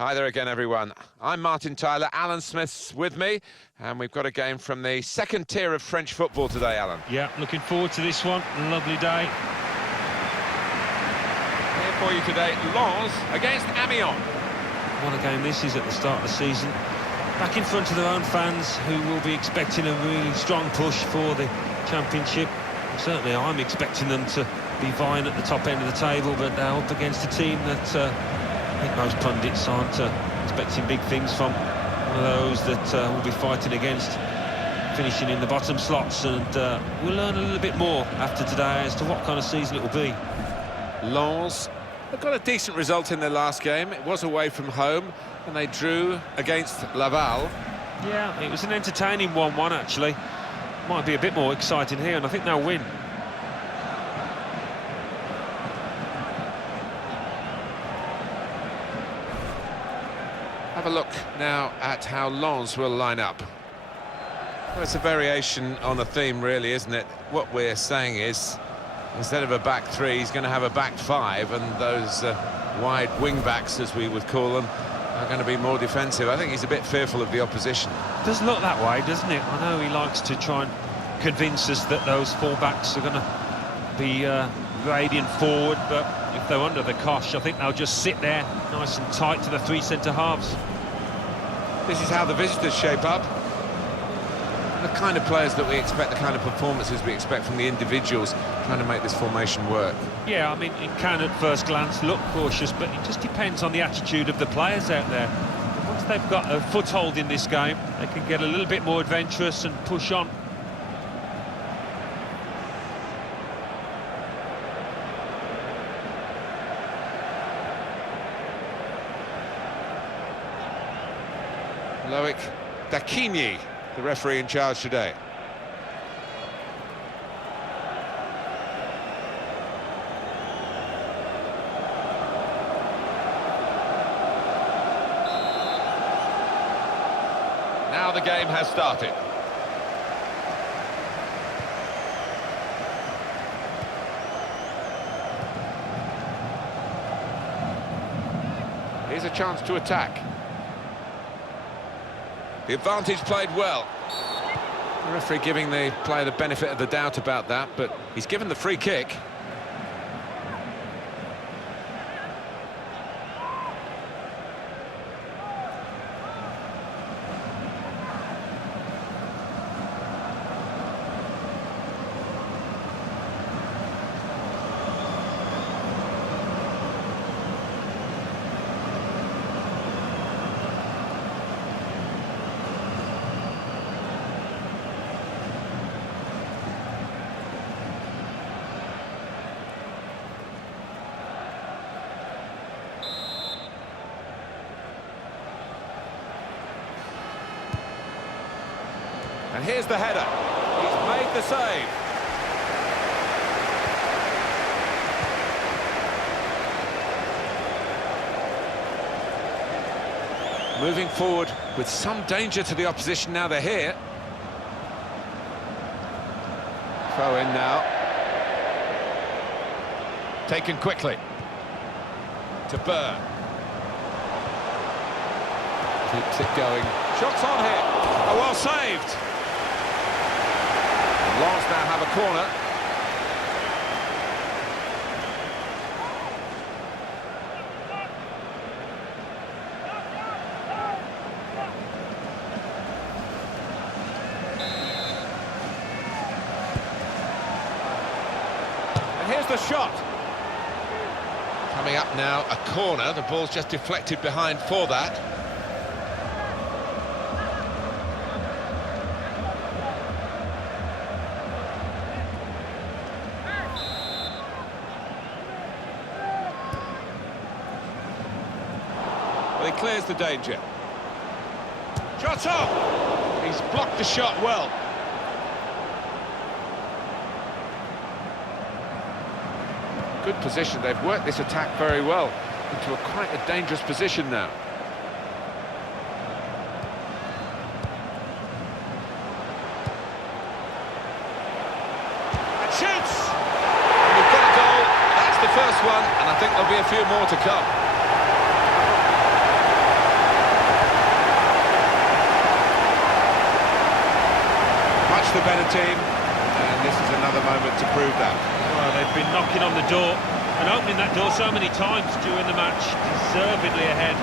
Hi there again, everyone. I'm Martin Tyler, Alan Smith's with me, and we've got a game from the second tier of French football today, Alan. Yeah, looking forward to this one. Lovely day. Here for you today, Lens against Amiens. What a game this is at the start of the season. Back in front of their own fans, who will be expecting a really strong push for the championship. Certainly I'm expecting them to be vying at the top end of the table, but they're up against a team that I think most pundits aren't expecting big things from. One of those that will be fighting against finishing in the bottom slots, and we'll learn a little bit more after today as to what kind of season it will be. Lens, they've got a decent result in their last game. It was away from home, and they drew against Laval. Yeah, it was an entertaining 1-1 actually. Might be a bit more exciting here, and I think they'll win. Have a look now at how Lens will line up. Well, it's a variation on a theme, really, isn't it? What we're saying is, instead of a back three, he's going to have a back five, and those wide wing-backs, as we would call them, are going to be more defensive. I think he's a bit fearful of the opposition. It does look that way, doesn't it? I know he likes to try and convince us that those full-backs are going to be gradient forward, but if they're under the cosh, I think they'll just sit there nice and tight to the three centre-halves. This is how the visitors shape up. The kind of players that we expect, the kind of performances we expect from the individuals trying to make this formation work. Yeah, I mean, it can at first glance look cautious, but it just depends on the attitude of the players out there. Once they've got a foothold in this game, they can get a little bit more adventurous and push on. Loic Daquigny, the referee in charge today. Now the game has started. Here's a chance to attack. The advantage played well. The referee giving the player the benefit of the doubt about that, but he's given the free kick. And here's the header. He's made the save. Moving forward with some danger to the opposition now they're here. Throw in now. Taken quickly. To Burr. Keeps it going. Shots on here. Oh, well saved. Lens now have a corner. And here's the shot. Coming up now, a corner. The ball's just deflected behind for that. He clears the danger. Shot on! He's blocked the shot well. Good position. They've worked this attack very well into quite a dangerous position now. And shoots! And we've got a goal. That's the first one, and I think there'll be a few more to come. the better team, and this is another moment to prove that. Well, they've been knocking on the door and opening that door so many times during the match, deservedly ahead.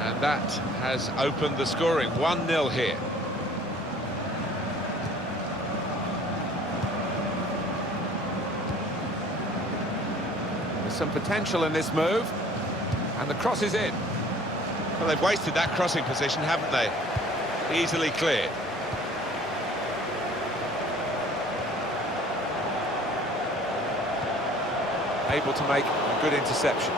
And that has opened the scoring, 1-0 here. There's some potential in this move, and the cross is in. Well, they've wasted that crossing position, haven't they? Easily cleared. Able to make a good interception.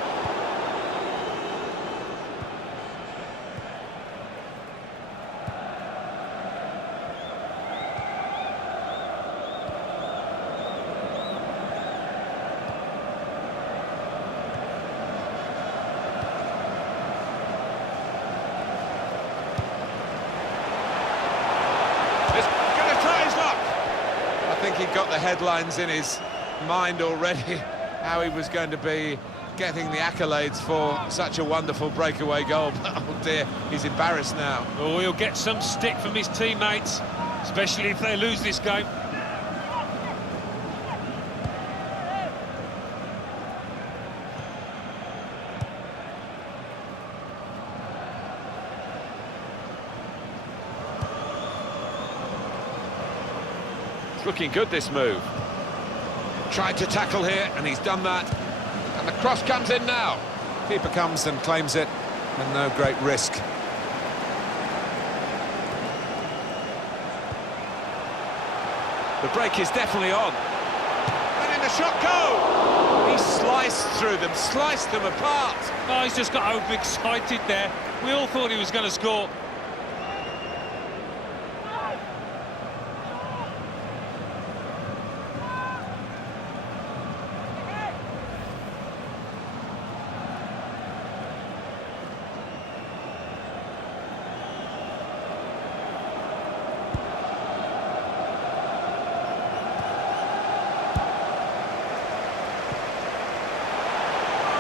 I think he got the headlines in his mind already, how he was going to be getting the accolades for such a wonderful breakaway goal. But oh dear, he's embarrassed now. Oh, he'll get some stick from his teammates, especially if they lose this game. Looking good, this move. Tried to tackle here, and he's done that. And the cross comes in now. Keeper comes and claims it, and no great risk. The break is definitely on. And in the shot go! He sliced through them, sliced them apart. Oh, he's just got overexcited there. We all thought he was going to score.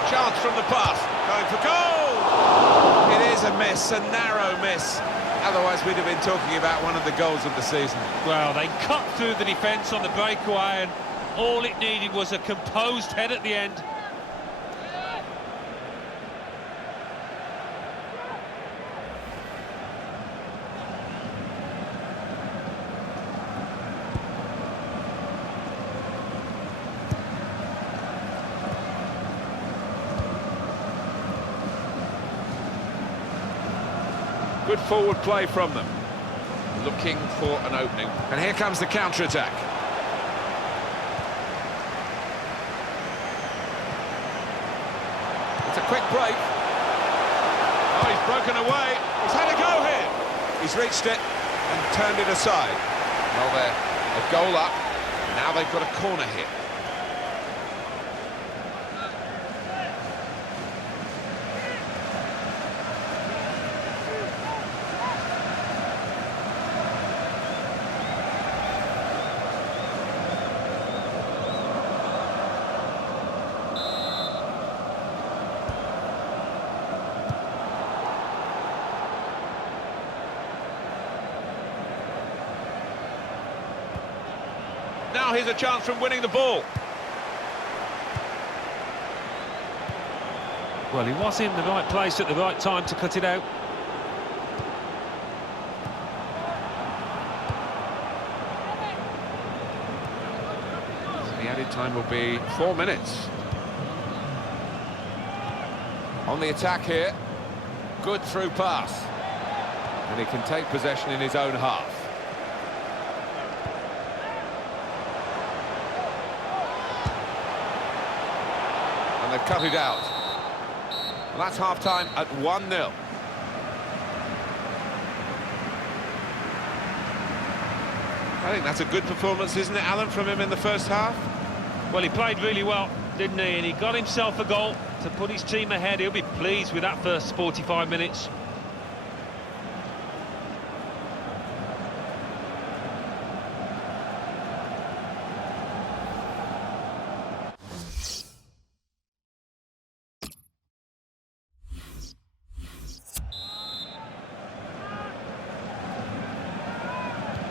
Chance from the pass, going for goal! It is a miss, a narrow miss. Otherwise we'd have been talking about one of the goals of the season. Well, they cut through the defence on the breakaway, and all it needed was a composed head at the end. Good forward play from them. Looking for an opening. And here comes the counter-attack. It's a quick break. Oh, he's broken away. He's had a go here. He's reached it and turned it aside. Well, they're a goal up. Now they've got a corner here. Now here's a chance from winning the ball. Well, he was in the right place at the right time to cut it out. The added time will be 4 minutes. On the attack here. Good through pass. And he can take possession in his own half. And they've cut it out. Well, that's half-time at 1-0. I think that's a good performance, isn't it, Alan, from him in the first half? Well, he played really well, didn't he? And he got himself a goal. to put his team ahead. He'll be pleased with that first 45 minutes.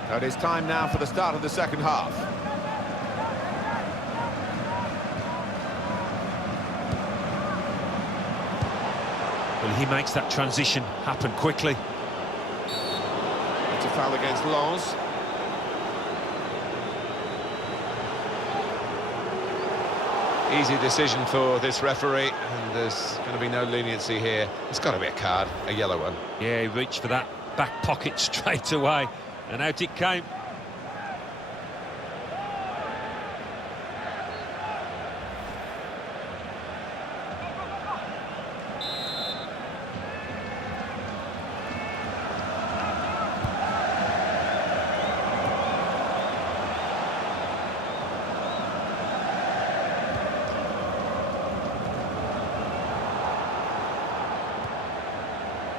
So it is time now for the start of the second half. Well, he makes that transition happen quickly. It's a foul against Lens. Easy decision for this referee, and there's going to be no leniency here. It's got to be a card, a yellow one. Yeah, he reached for that back pocket straight away, and out it came.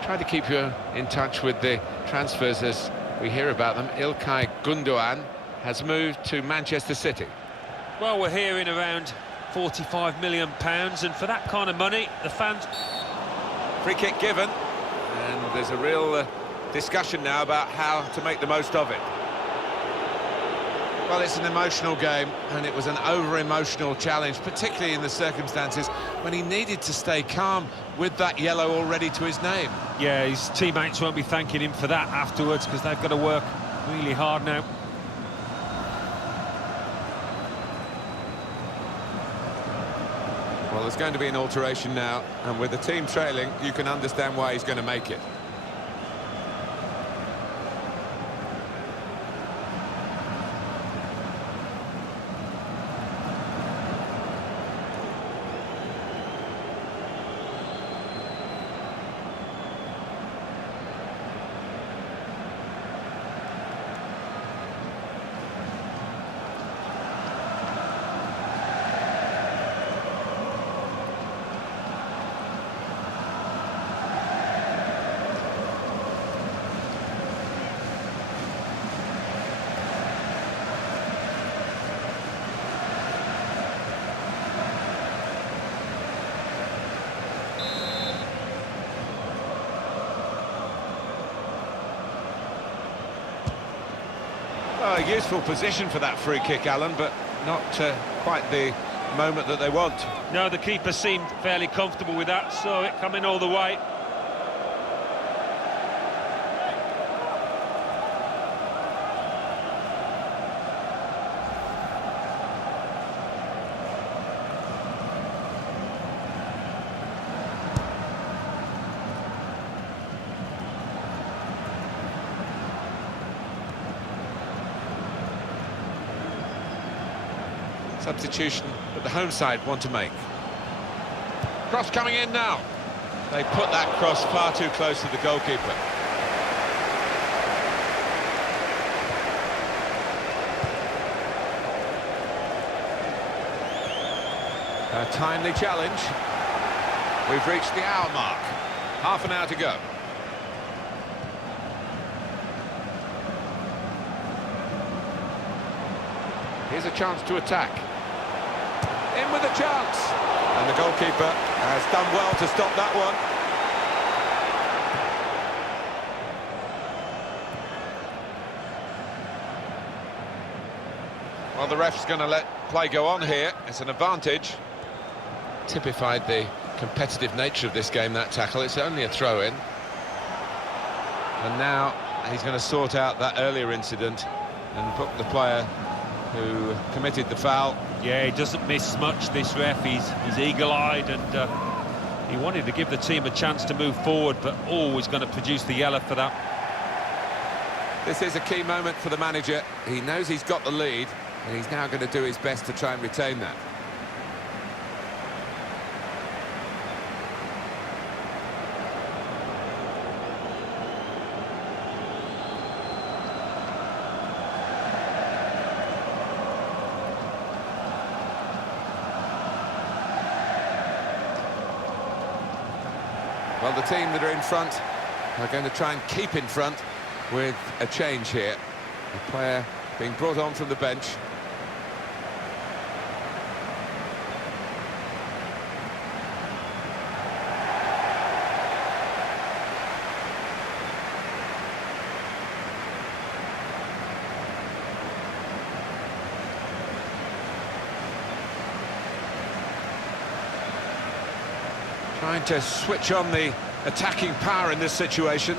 Try to keep you in touch with the transfers as we hear about them. İlkay Gündoğan has moved to Manchester City. Well, we're hearing around £45 million, and for that kind of money, the fans... Free kick given, and there's a real discussion now about how to make the most of it. Well, it's an emotional game, and it was an over-emotional challenge, particularly in the circumstances when he needed to stay calm with that yellow already to his name. Yeah, his teammates won't be thanking him for that afterwards, because they've got to work really hard now. Well, there's going to be an alteration now, and with the team trailing, you can understand why he's going to make it. Oh, a useful position for that free kick, Alan, but not quite the moment that they want. No, the keeper seemed fairly comfortable with that, so it coming all the way. Substitution that the home side want to make. Cross coming in now. They put that cross far too close to the goalkeeper. A timely challenge. We've reached the hour mark. Half an hour to go. Here's a chance to attack. In with a chance. And the goalkeeper has done well to stop that one. Well, the ref's going to let play go on here. It's an advantage. Typified the competitive nature of this game, that tackle. It's only a throw-in. And now he's going to sort out that earlier incident and book the player who committed the foul. Yeah, he doesn't miss much, this ref. He's eagle-eyed, and he wanted to give the team a chance to move forward, but always going to produce the yellow for that. This is a key moment for the manager. He knows he's got the lead, and he's now going to do his best to try and retain that. Well, the team that are in front are going to try and keep in front with a change here. A player being brought on from the bench. Trying to switch on the attacking power in this situation.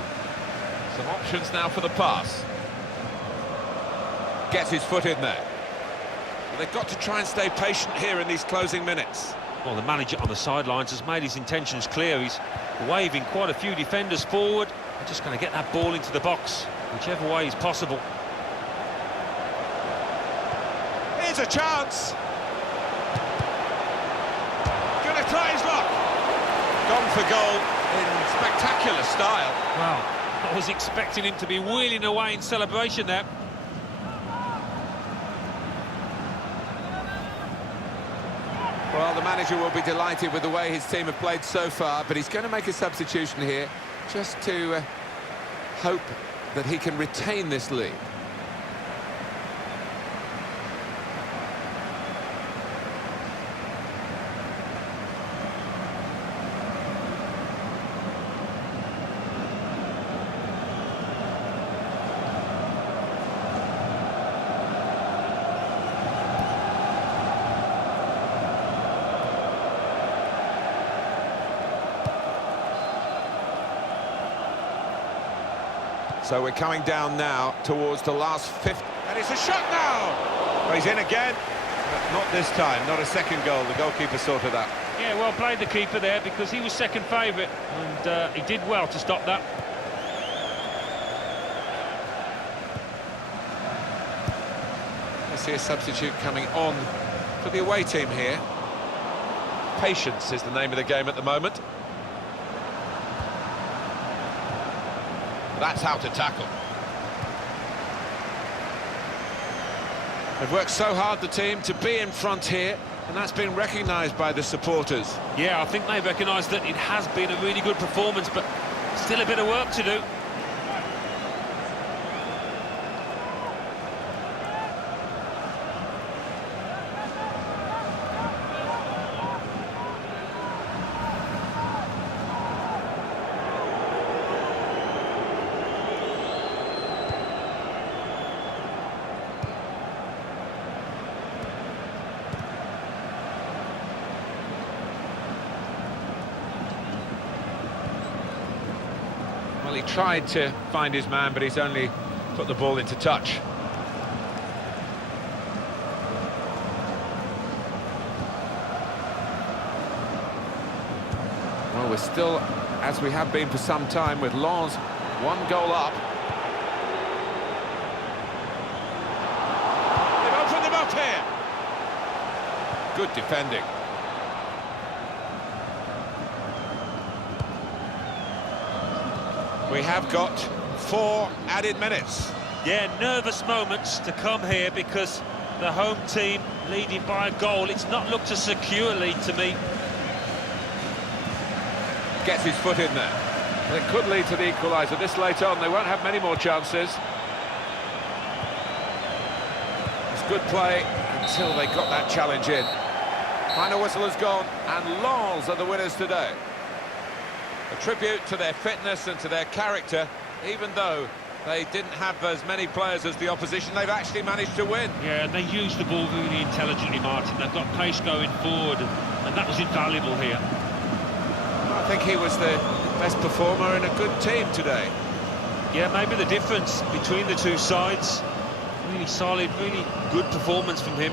Some options now for the pass. Gets his foot in there. But they've got to try and stay patient here in these closing minutes. Well, the manager on the sidelines has made his intentions clear. He's waving quite a few defenders forward. They're just going to get that ball into the box, whichever way is possible. Here's a chance. Gonna try his luck. Gone for goal in spectacular style. Well, I was expecting him to be wheeling away in celebration there. Well, the manager will be delighted with the way his team have played so far, but he's going to make a substitution here just to hope that he can retain this lead. So we're coming down now towards the last 50. And it's a shot now! Well, he's in again. But not this time, not a second goal. The goalkeeper sorted that. Yeah, well played the keeper there, because he was second favourite, and he did well to stop that. I see a substitute coming on for the away team here. Patience is the name of the game at the moment. That's how to tackle. They've worked so hard, the team, to be in front here, and that's been recognised by the supporters. Yeah, I think they recognise that it has been a really good performance, but still a bit of work to do. Well, he tried to find his man, but he's only put the ball into touch. Well, we're still, as we have been for some time, with Lens 1 goal up. They've opened them up here. Good defending. We have got 4 added minutes. Yeah, nervous moments to come here, because the home team leading by a goal. It's not looked a secure lead to me. Gets his foot in there. It could lead to the equaliser. This late on, they won't have many more chances. It's good play until they got that challenge in. Final whistle has gone, and Lens are the winners today. A tribute to their fitness and to their character. Even though they didn't have as many players as the opposition, they've actually managed to win. Yeah, and they used the ball really intelligently, Martin. They've got pace going forward, and that was invaluable here. I think he was the best performer in a good team today. Yeah, maybe the difference between the two sides. Really solid, really good performance from him.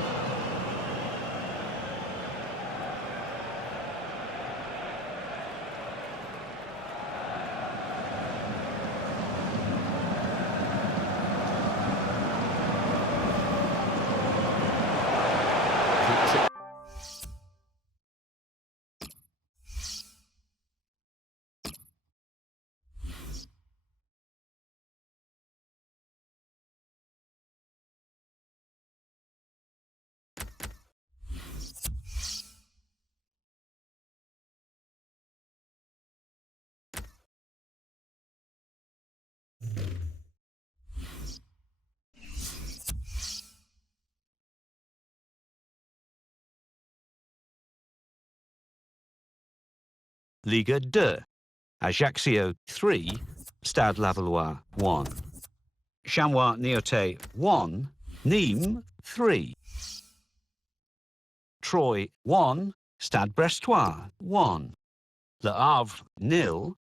Ligue 2. Ajaccio 3, Stade Lavallois 1. Chamois Niortais 1, Nîmes 3. Troyes 1, Stade Brestois 1. Le Havre 0,